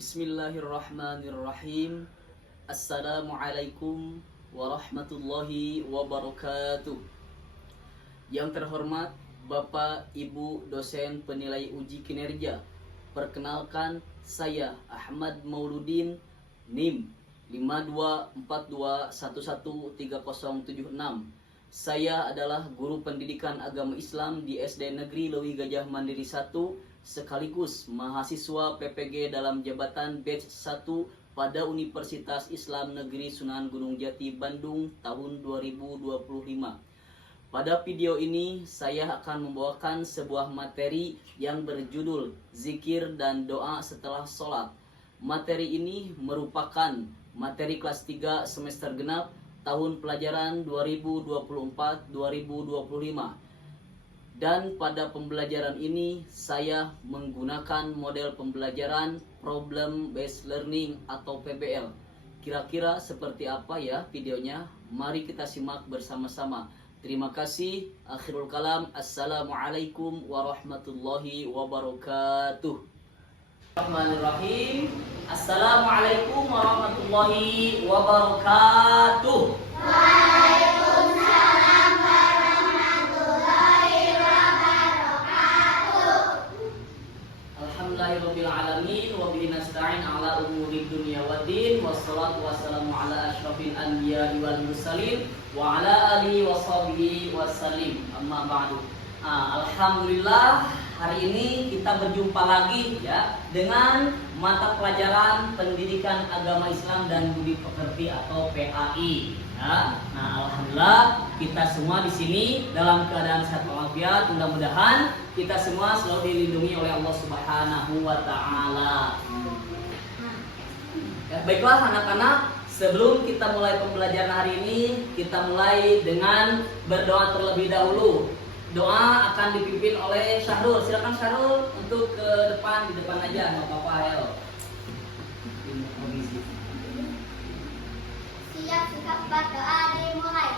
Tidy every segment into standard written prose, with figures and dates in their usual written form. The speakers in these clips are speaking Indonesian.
Bismillahirrahmanirrahim. Assalamualaikum warahmatullahi wabarakatuh. Yang terhormat Bapak Ibu dosen penilai uji kinerja, perkenalkan saya Ahmad Mauludin, NIM 5242113076. Saya adalah guru pendidikan agama Islam di SD Negeri Lewi Gajah Mandiri 1, sekaligus mahasiswa PPG dalam jabatan batch 1 pada Universitas Islam Negeri Sunan Gunung Jati Bandung tahun 2025. Pada video ini saya akan membawakan sebuah materi yang berjudul Zikir dan Doa Setelah Sholat. Materi ini merupakan materi kelas 3 semester genap tahun pelajaran 2024-2025. Dan pada pembelajaran ini saya menggunakan model pembelajaran Problem Based Learning atau PBL. Kira-kira seperti apa ya videonya? Mari kita simak bersama-sama. Terima kasih. Akhirul kalam. Assalamualaikum warahmatullahi wabarakatuh. Bismillahirrahmanirrahim. Assalamualaikum warahmatullahi wabarakatuh. Alhamdulillahirrabbilalamin wa bihi nasta'in ala umuri dunya waddin wassalatu wassalamu ala asyrafil anbiya'i wal mursalin wa ala alihi wa sahbihi wasallim. Amma ba'du. Alhamdulillah, hari ini kita berjumpa lagi ya dengan mata pelajaran Pendidikan Agama Islam dan Budi Pekerti atau PAI. Ya. Nah, alhamdulillah kita semua di sini dalam keadaan sehat walafiat. Mudah-mudahan kita semua selalu dilindungi oleh Allah Subhanahu wa taala. Ya, baiklah anak-anak, sebelum kita mulai pembelajaran hari ini, kita mulai dengan berdoa terlebih dahulu. Doa akan dipimpin oleh Syahrul. Silakan Syahrul untuk ke depan, di depan aja, nggak apa-apa ya. Siap, sikap, berdoa, dimulai.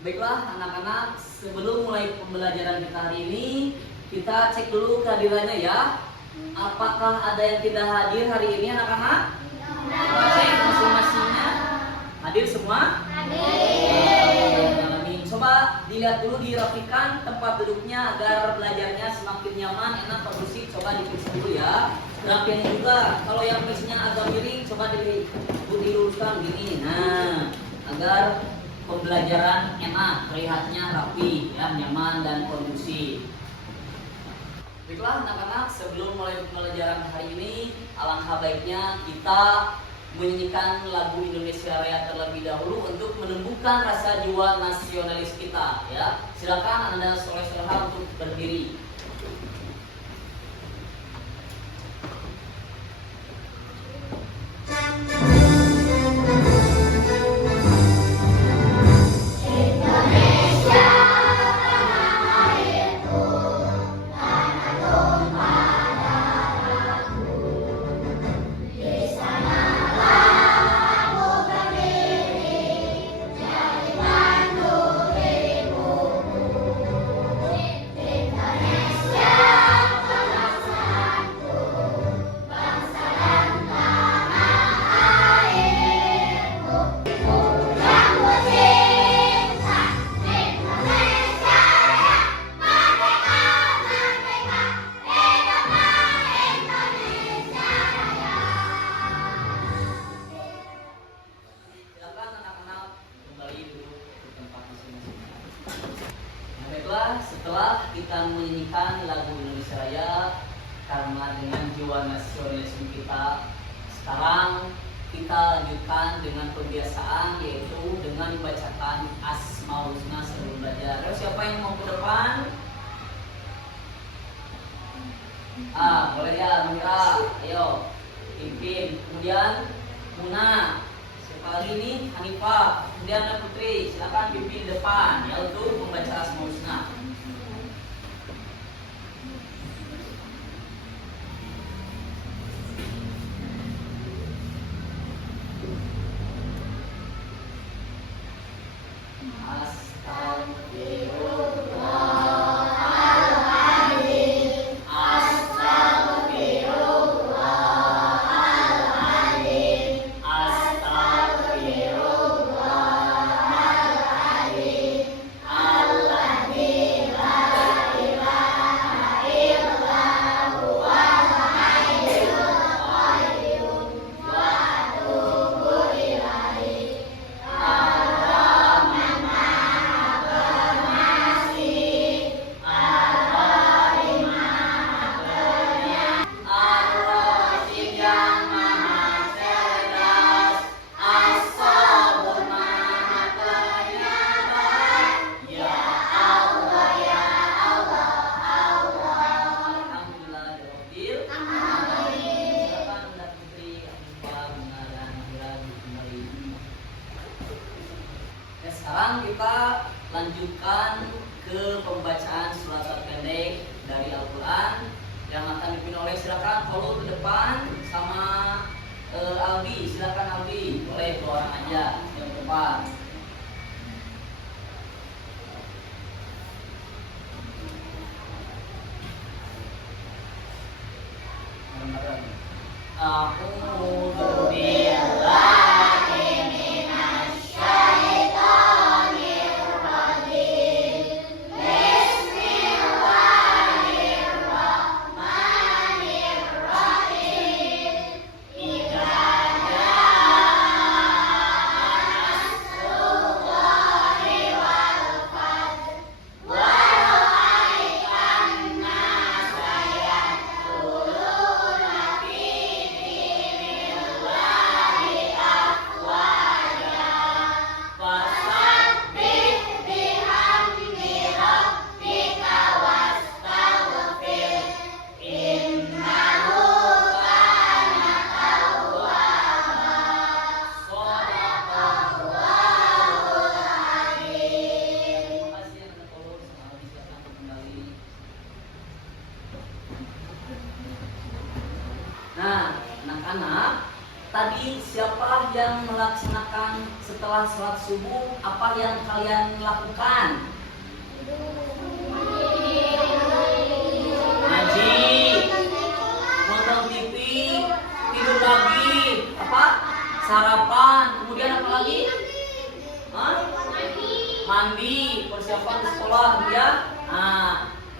Baiklah anak-anak, sebelum mulai pembelajaran kita hari ini, kita cek dulu kehadirannya ya. Apakah ada yang tidak hadir hari ini anak-anak? Cek masing-masingnya. Hadir semua? Hadir. Coba dilihat dulu, dirapikan tempat duduknya agar belajarnya semakin nyaman, enak, kondusif. Coba diperiksa dulu ya. Rapian juga. Kalau yang kursinya agak miring, coba diluruskan gini. Nah, agar pembelajaran enak, terlihatnya rapi, ya, nyaman dan kondusif. Baiklah anak-anak, sebelum mulai pembelajaran hari ini, alangkah baiknya kita menyanyikan lagu Indonesia Raya terlebih dahulu untuk menumbuhkan rasa jiwa nasionalis kita. Ya, silakan Anda soleh-soleha untuk berdiri. melanjutkan menyanyikan lagu Indonesia Raya karena dengan jiwa nasionalisme kita. Sekarang kita lanjutkan dengan pembiasaan, yaitu dengan membacakan Asmaul Husna sebelum belajar. Ayo, siapa yang mau ke depan? Boleh ya, Mira. Ayo, pimpin. Kemudian Muna. Siapa lagi nih? Hanifah. Kemudian ada Putri. Silakan pimpin depan ya untuk membaca Asmaul Husna. Sekarang kita lanjutkan ke pembacaan surat pendek dari Al-Quran yang akan dipimpin oleh, silakan follow ke depan sama Aldi. Silakan Aldi, boleh dua orang aja yang depan. A'udzu billahi minasyaitonir rajim. Bismillahirrahmanirrahim. Idza jaa nasrullahi wal fath wa ra'aitan nasa yadkhuluna fi dinillahi afwaja. Fasabbih bihamdi rabbika wastaghfir, innahu kana tawwaba. Shadaqallahul azim. Terima kasih yang tertolong. Semoga bisa kembali. Nah, anak-anak, tadi siapa yang melaksanakan setelah sholat subuh? Apa yang kalian lakukan? Ngaji, nonton TV, tidur lagi, apa? Sarapan, kemudian apa lagi? Hah? Mandi, persiapan ke sekolah, ya?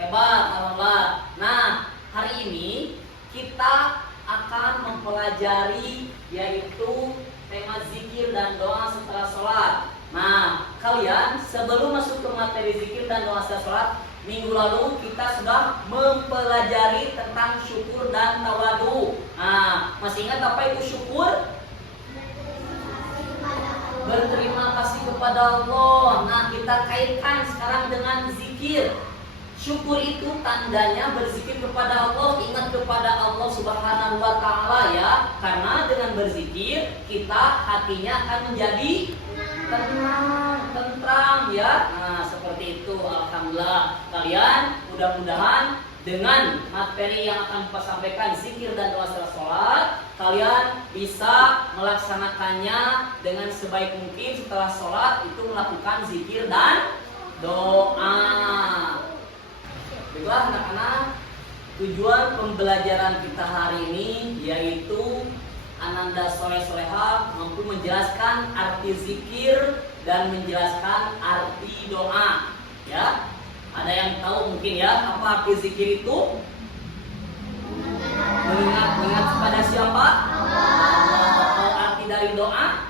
Hebat, alhamdulillah. Nah, hari ini kita akan mempelajari yaitu tema zikir dan doa setelah sholat. Nah, kalian sebelum masuk ke materi zikir dan doa setelah sholat, minggu lalu kita sudah mempelajari tentang syukur dan tawadu. Nah, masih ingat apa itu syukur? Berterima kasih kepada Allah. Nah, kita kaitkan sekarang dengan zikir. Syukur itu tandanya berzikir kepada Allah, ingat kepada Allah Subhanahu wa Ta'ala, ya. Karena dengan berzikir kita hatinya akan menjadi tenang, tentram, ya. Nah, seperti itu. Alhamdulillah. Kalian mudah-mudahan dengan materi yang akan kita sampaikan, zikir dan doa setelah sholat, kalian bisa melaksanakannya dengan sebaik mungkin. Setelah sholat itu melakukan zikir dan doa. Baiklah anak-anak, tujuan pembelajaran kita hari ini yaitu Ananda Soleh-Soleha mampu menjelaskan arti zikir dan menjelaskan arti doa. Ya, ada yang tahu mungkin ya apa arti zikir itu? Mengingat kepada siapa? Allah. Arti dari doa?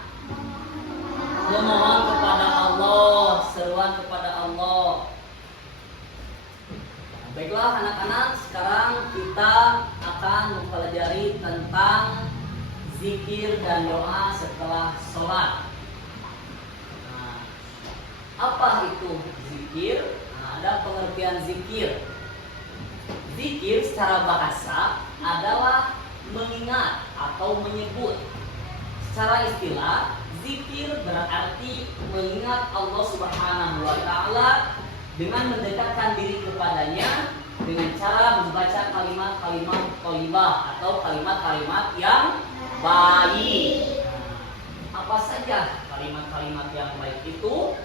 Memohon kepada Allah, seruan kepada Allah. Baiklah anak-anak, sekarang kita akan mempelajari tentang zikir dan doa setelah sholat. Nah, apa itu zikir? Nah, ada pengertian zikir. Zikir secara bahasa adalah mengingat atau menyebut. Secara istilah, zikir berarti mengingat Allah Subhanahu wa Ta'ala dengan mendekatkan diri kepadanya dengan cara membaca kalimat-kalimat thayyibah atau kalimat-kalimat yang baik. Nah, apa saja kalimat-kalimat yang baik itu?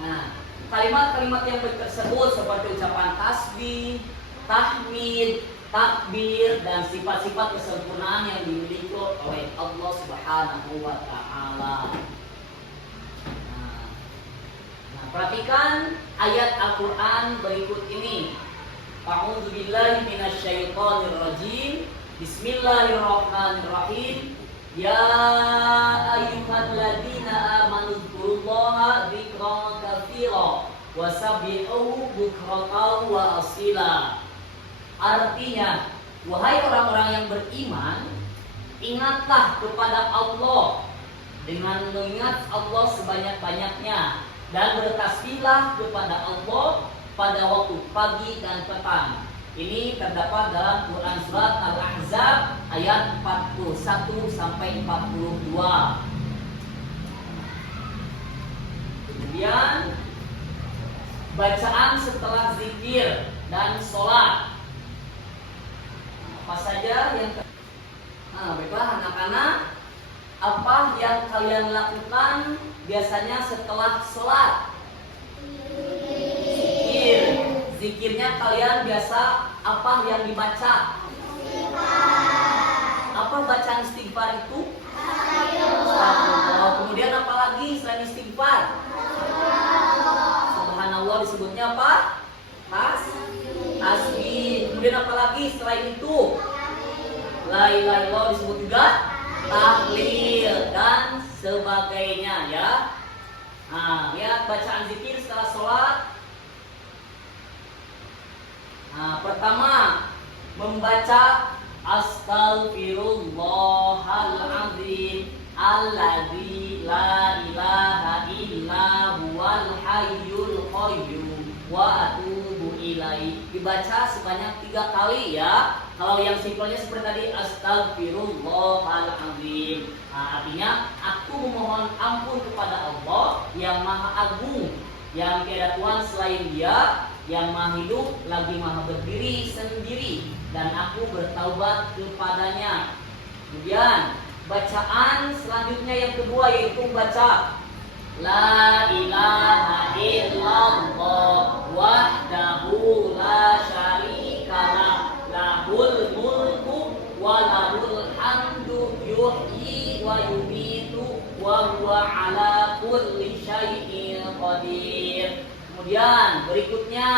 Nah, kalimat-kalimat yang baik tersebut seperti ucapan tasbih, tahmid, takbir, dan sifat-sifat kesempurnaan yang dimiliki oleh Allah Subhanahu wa Ta'ala. Perhatikan ayat Al-Quran berikut ini. A'udzubillahi minasyaitonirrajim. Bismillahirrahmanirrahim. Ya ayyuhalladzina amanu dzkurullaha dzikran katsira wasabbihuhu bukratan wa asila. Artinya, wahai orang-orang yang beriman, ingatlah kepada Allah dengan mengingat Allah sebanyak-banyaknya, dan bertasbihlah kepada Allah pada waktu pagi dan petang. Ini terdapat dalam Quran surat Al-Ahzab ayat 41 sampai 42. Kemudian bacaan setelah zikir dan sholat. Apa saja yang baiklah anak-anak, apa yang kalian lakukan biasanya setelah sholat? Zikir. Zikirnya kalian biasa apa yang dibaca? Apa bacaan istighfar itu? Astagfirullah. Kemudian apa lagi selain istighfar? Subhanallah disebutnya apa? Tasbih. Kemudian apa lagi selain itu? La ilaha illallah disebut juga tahlil dan sebagainya ya. Nah, lihat bacaan zikir setelah sholat. Nah, pertama membaca Astaghfirullahaladzim alladzi la ilaha illa huwal hayyul qayyum wa atubu ilaih. Dibaca sebanyak 3 kali ya. Kalau yang simpelnya seperti tadi Astaghfirullahaladzim. Nah, artinya aku memohon ampun kepada Allah yang Maha Agung, yang tiada Tuhan selain Dia, yang Maha hidup lagi Maha berdiri sendiri, dan aku bertaubat kepadanya. Kemudian bacaan selanjutnya yang kedua yaitu baca La ilaha illallah wahdahu la syarikalah lahul mulku wa lahul hamdu yuhyi wa yumitu wa huwa ala kulli syai'in qadir. Kemudian berikutnya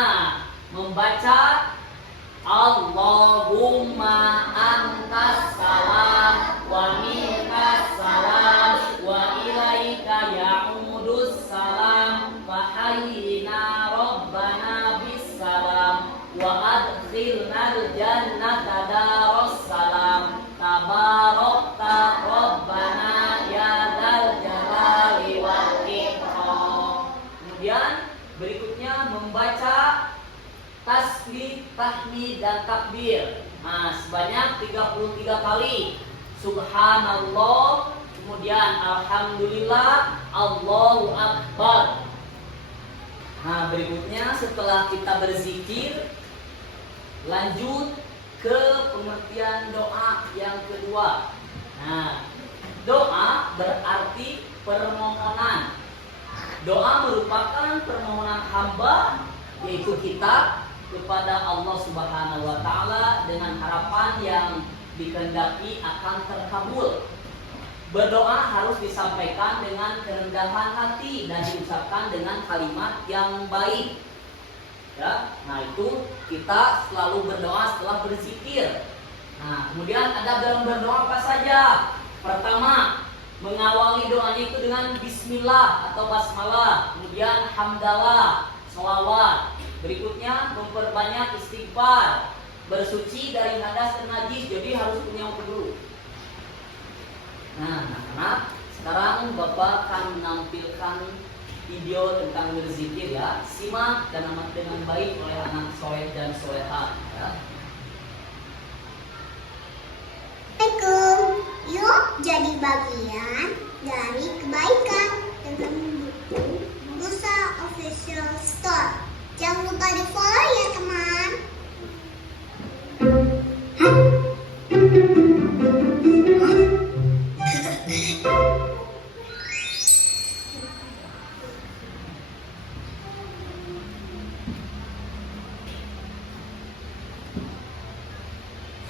membaca Allahumma antas salam wa minkas salam wa ilaika ya'udus salam wa hayyina rabbana bis salam wa adkhilnal jannata daros salam tabarakta rabbana ya dzal jalali wal ikram. Kemudian berikutnya membaca tasbih, tahmid, dan takbir. Nah, sebanyak 33 kali. Subhanallah, kemudian Alhamdulillah, Allahu Akbar. Nah, berikutnya setelah kita berzikir, lanjut ke pengertian doa yang kedua. Nah, doa berarti permohonan. Doa merupakan permohonan hamba, yaitu kita kepada Allah Subhanahu wa Ta'ala dengan harapan yang dikehendaki akan terkabul. Berdoa harus disampaikan dengan kerendahan hati dan diucapkan dengan kalimat yang baik. Ya, nah itu kita selalu berdoa setelah berzikir. Nah, kemudian ada dalam berdoa apa saja? Pertama, mengawali doanya itu dengan bismillah atau basmalah, kemudian hamdalah, sholawat. Berikutnya memperbanyak istighfar, bersuci dari hadas dan najis. Jadi harus punya waktu dulu. Nah, anak-anak, sekarang Bapak akan menampilkan video tentang berzikir ya. Simak dan amat dengan baik oleh anak soleh dan soleha ya. Assalamualaikum. Yuk jadi bagian dari kebaikan dengan buku Musa Official Store. Jangan lupa di follow ya teman.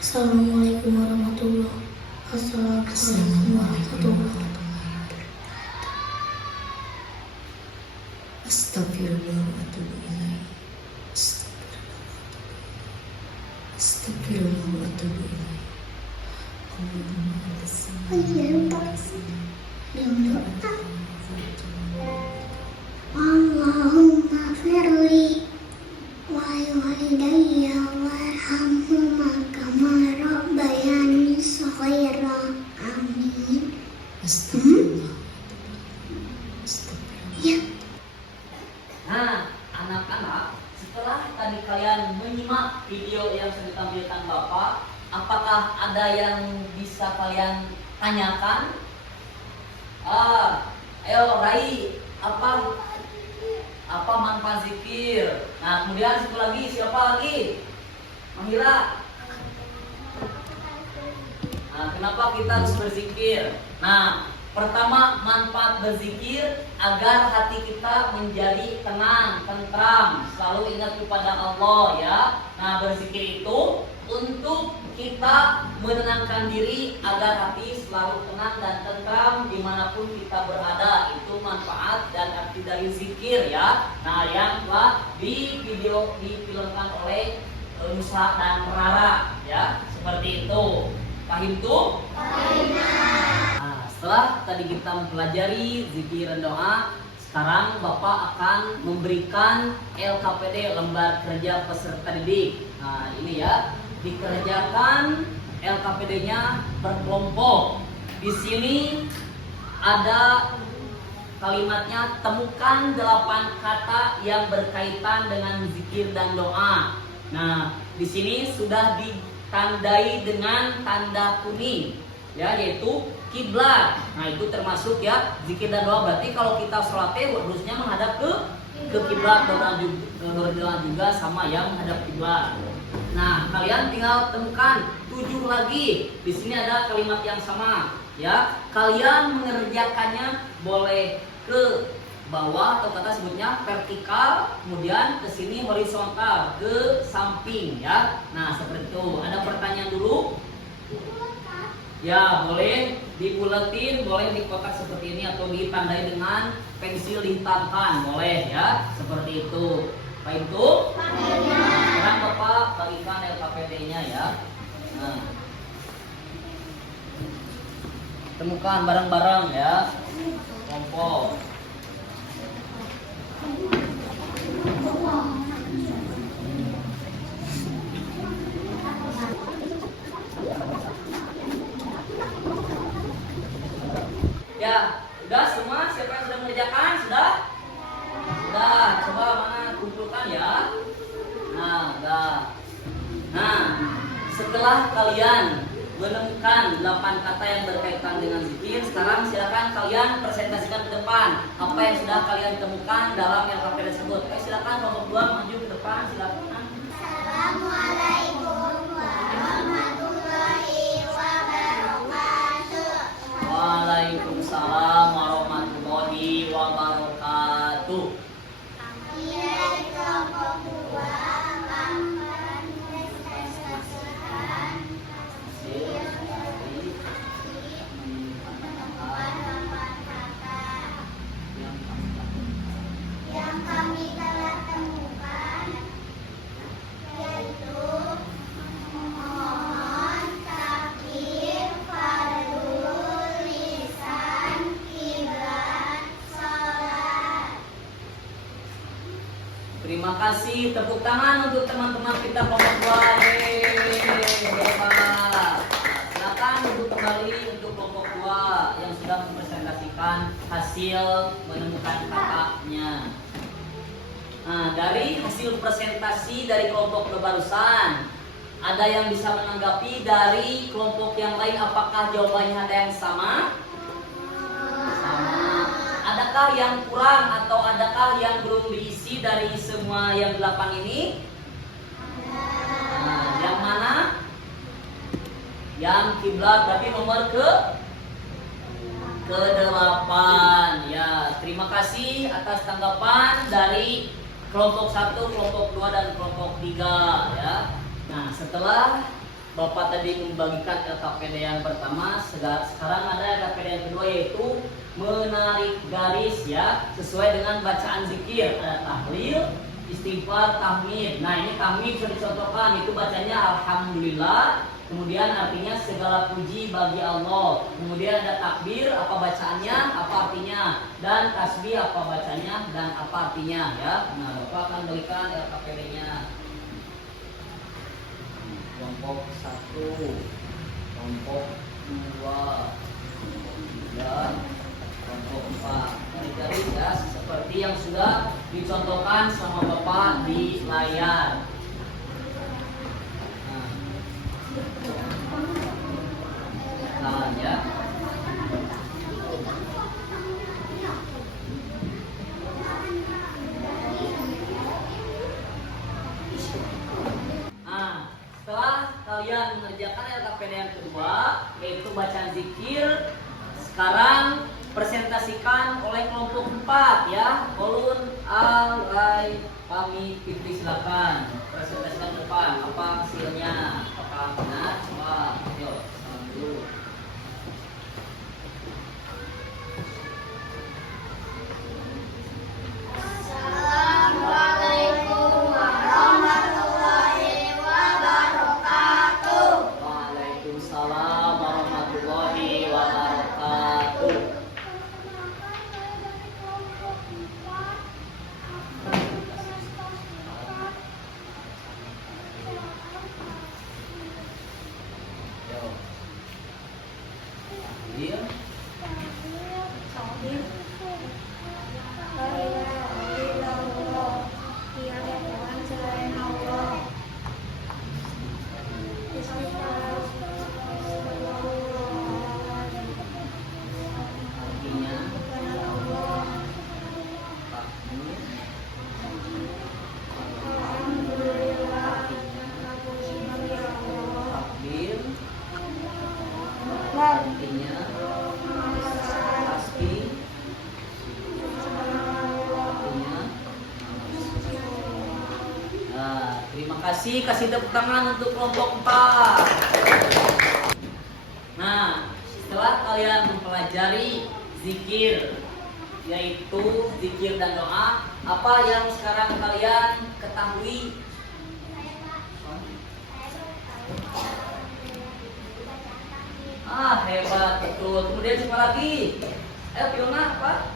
Assalamualaikum warahmatullahi wabarakatuh. Astagfirullah wa atubu ilaih. Astagfirullah wa atubu ilaih. Allahumma antas Oh iya lupa. Allahumma firli walidayya warhamhuma kama rabbayani shaghira. Amin. Astagfirullah. Astagfirullah. Ya. Nah, anak-anak, setelah tadi kalian menyimak video yang sudah ditampilkan Bapak, apakah ada yang bisa kalian tanyakan? Ayo Rai, apa manfaat zikir? Nah, kemudian satu lagi, siapa lagi? Mahira. Nah, kenapa kita harus berzikir? Nah, pertama, manfaat berzikir agar hati kita menjadi tenang, tentram, selalu ingat kepada Allah ya. Nah, berzikir itu untuk kita menenangkan diri agar hati selalu tenang dan tentram dimanapun kita berada. Itu manfaat dan arti dari zikir ya. Nah, yang telah di video difilmkan oleh Nusa dan Rara ya, seperti itu. Paham tuh? Nah, setelah tadi kita mempelajari zikir dan doa, sekarang Bapak akan memberikan LKPD, lembar kerja peserta didik. Nah, ini ya, dikerjakan LKPD-nya berkelompok. Di sini ada kalimatnya, temukan 8 kata yang berkaitan dengan zikir dan doa. Nah, di sini sudah ditandai dengan tanda kuning ya, yaitu kiblat. Nah, itu termasuk ya zikir dan doa. Berarti kalau kita sholat harusnya menghadap ke kiblat, doa juga sama yang menghadap kiblat. Nah, kalian tinggal temukan 7 lagi. Di sini ada kalimat yang sama ya. Kalian mengerjakannya boleh ke bawah atau kata sebutnya vertikal, kemudian ke sini horizontal, ke samping ya. Nah, seperti itu. Ada pertanyaan dulu? Ya, boleh dibulatin, boleh di kotak seperti ini atau ditandai dengan pensil dihitamkan, boleh ya, seperti itu. Pak itu? Nah, sekarang Bapak bagikan LKPD-nya ya. Nah, temukan bareng-bareng ya, kelompok. Ya, udah semua? Siapa yang sudah mengerjakan? Sudah? Sudah, coba mana kumpulkan ya. Nah, udah. Nah, setelah kalian menemukan 8 kata yang berkaitan dengan zikir, sekarang silakan kalian presentasikan ke depan apa yang sudah kalian temukan dalam LKPD tersebut. Silakan Bapak Dua maju ke depan, silakan. Assalamualaikum warahmatullahi wabarakatuh. Waalaikumsalam warahmatullahi wabarakatuh. Nilai kelompok 2 akan presentasikan halaman kata yang kami telah temukan, yaitu kasih. Tepuk tangan untuk teman-teman kita kelompok 2. Hebat. Silakan duduk kembali untuk kelompok 2 yang sudah mempresentasikan hasil menemukan kakaknya. Nah, dari hasil presentasi dari kelompok barusan, ada yang bisa menanggapi dari kelompok yang lain? Apakah jawabannya ada yang sama? Sama. Adakah yang kurang atau adakah yang belum diisi dari semua yang 8 ini? Nah, yang mana? Yang kiblat berarti nomor ke-8 ya. Terima kasih atas tanggapan dari kelompok 1, kelompok 2 dan kelompok 3 ya. Nah, setelah Bapak tadi membagikan LKPD yang pertama, sekarang ada LKPD yang kedua, yaitu menarik garis ya, sesuai dengan bacaan zikir. Ada tahlil, istighfar, tahmid. Nah, ini tahmid bisa dicontohkan, itu bacanya alhamdulillah, kemudian artinya segala puji bagi Allah. Kemudian ada takbir, apa bacaannya, apa artinya, dan tasbih, apa bacanya dan apa artinya ya. Nah, Bapak akan berikan LKPD-nya. Kelompok 1, kelompok 2, kelompok 3, kelompok 4. Jadi ya, seperti yang sudah dicontohkan sama Bapak di layar. Nah, ya. Setelah kalian mengerjakan LKPD yang kedua, yaitu bacaan zikir, sekarang presentasikan oleh kelompok 4 ya. Ulun, Al, Rai, Pami, Fitri, silakan presentasikan depan. Apa hasilnya? Apakah benar? Coba, yuk, dulu. Assalamualaikum warahmatullahi wabarakatuh. Waalaikumsalam warahmatullahi wabarakatuh. Iya. Artinya takbir, artinya tasbih, artinya. Nah, terima kasih, kasih tepuk tangan untuk kelompok 4. Nah, setelah kalian mempelajari zikir, yaitu zikir dan doa, apa yang sekarang kalian ketahui? Hebat, betul. Kemudian siapa lagi? Fiona, apa?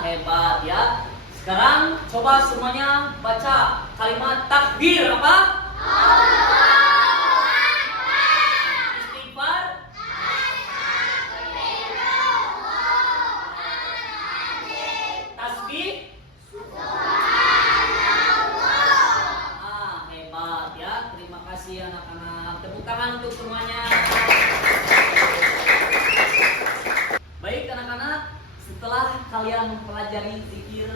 Hebat ya. Sekarang coba semuanya baca kalimat takbir apa? Istighfar. Tasbih. Hebat ya. Terima kasih anak-anak. Tepuk tangan untuk semuanya. Baik anak-anak, setelah kalian mempelajari zikir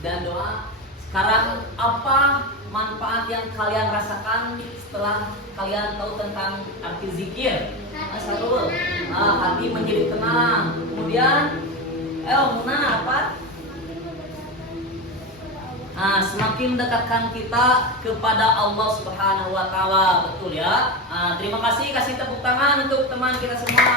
dan doa, sekarang apa manfaat yang kalian rasakan setelah kalian tahu tentang arti zikir? Satu, hati menjadi tenang. Kemudian, Muna apa? Semakin mendekatkan kita kepada Allah Subhanahu wa Ta'ala, betul ya. Terima kasih, kasih tepuk tangan untuk teman kita semua.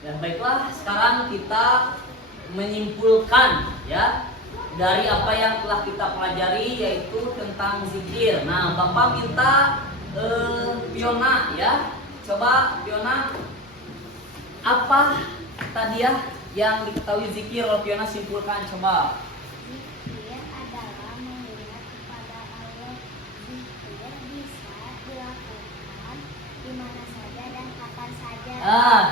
Dan baiklah, sekarang kita menyimpulkan ya dari apa yang telah kita pelajari, yaitu tentang zikir. Nah, Bapak minta Fiona ya, coba Fiona, apa tadi ya yang diketahui zikir? Kalau Fiona simpulkan coba. Zikir adalah mengingat kepada Allah. Zikir bisa dilakukan di mana saja dan kapan saja.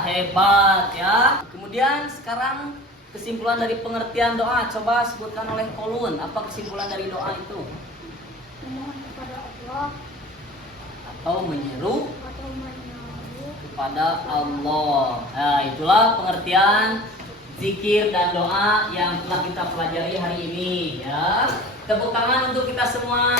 Hebat ya. Kemudian sekarang kesimpulan dari pengertian doa, coba sebutkan oleh Kolun. Apa kesimpulan dari doa itu? Memohon kepada Allah Atau menyeru atau menyeru kepada Allah. Nah, itulah pengertian zikir dan doa yang telah kita pelajari hari ini ya. Tepuk tangan untuk kita semua.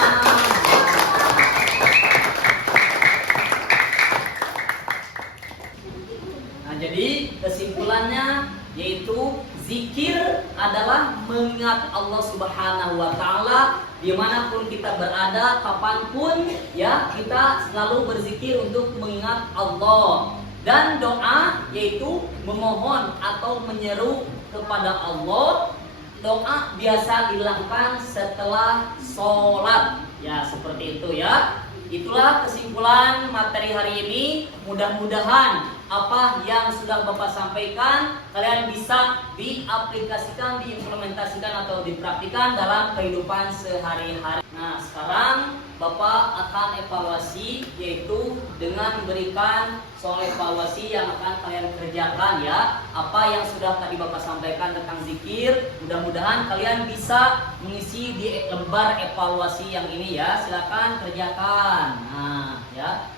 Nah, jadi kesimpulannya yaitu zikir adalah mengingat Allah Subhanahu wa taala dimanapun kita berada, kapanpun ya, kita selalu berzikir untuk mengingat Allah. Dan doa yaitu memohon atau menyeru kepada Allah. Doa biasa dilakukan setelah sholat ya, seperti itu ya. Itulah kesimpulan materi hari ini. Mudah-mudahan apa yang sudah Bapak sampaikan kalian bisa diaplikasikan, diimplementasikan atau dipraktikkan dalam kehidupan sehari-hari. Nah, sekarang Bapak akan evaluasi, yaitu dengan memberikan soal evaluasi yang akan kalian kerjakan ya. Apa yang sudah tadi Bapak sampaikan tentang zikir, mudah-mudahan kalian bisa mengisi di lembar evaluasi yang ini ya. Silakan kerjakan. Nah, ya.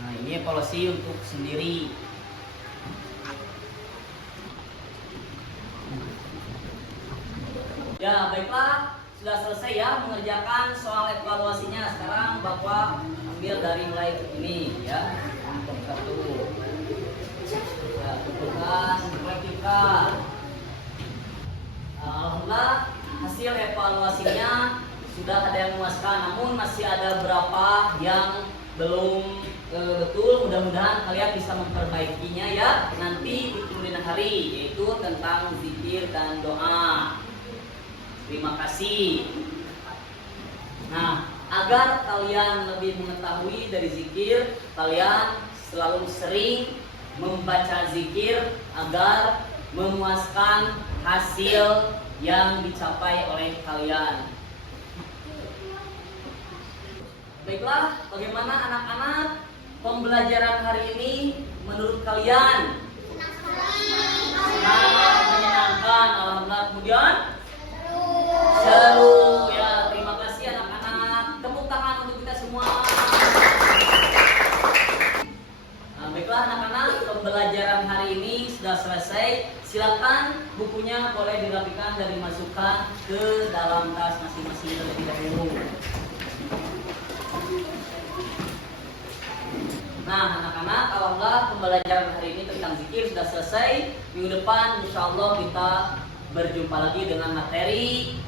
Nah, ini evaluasi untuk sendiri. Ya, baiklah. Sudah selesai ya mengerjakan soal evaluasinya. Sekarang Bapak ambil dari mulai ini ya. Untuk satu. Ya, tentukan replika. Alhamdulillah hasil evaluasinya sudah ada yang memuaskan, namun masih ada beberapa yang belum betul. Mudah-mudahan kalian bisa memperbaikinya ya nanti di kemudian hari, yaitu tentang zikir dan doa. Terima kasih. Nah, agar kalian lebih mengetahui dari zikir, kalian selalu sering membaca zikir agar memuaskan hasil yang dicapai oleh kalian. Baiklah, bagaimana anak-anak pembelajaran hari ini menurut kalian? Senang, menyenangkan, alhamdulillah. Kemudian seru ya. Terima kasih anak-anak. Tepuk tangan untuk kita semua. Nah, baiklah anak-anak, pembelajaran hari ini sudah selesai. Silakan bukunya boleh dirapikan dan dimasukkan ke dalam tas masing-masing terlebih dahulu. Nah anak-anak, alhamdulillah pembelajaran hari ini tentang zikir sudah selesai. Minggu depan insya Allah kita berjumpa lagi dengan materi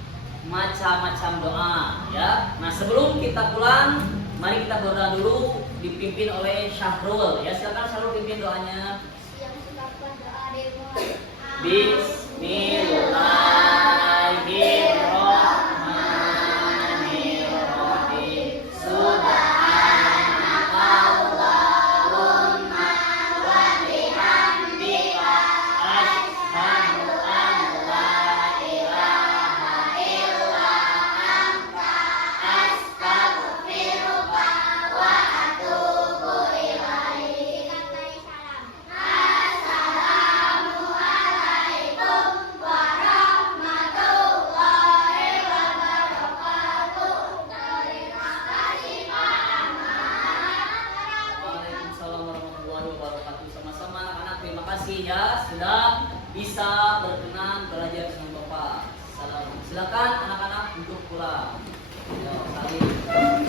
macam-macam doa ya. Nah sebelum kita pulang, mari kita berdoa dulu dipimpin oleh Syahrul ya. Silakan Syahrul pimpin doanya. Bismillahirrahmanirrahim. Subhanakallahumma wa bihamdika asyhadu an la ilaha illa anta astaghfiruka wa atubu ilaik. Assalamualaikum warahmatullahi wabarakatuh. Terima kasih Pak Ahmad. Waalaikumsalam warahmatullahi wabarakatuh. Sama-sama anak-anak, terima kasih ya sudah bisa berkenan belajar dengan Bapak. Silakan anak-anak untuk pulang. Ya, salim.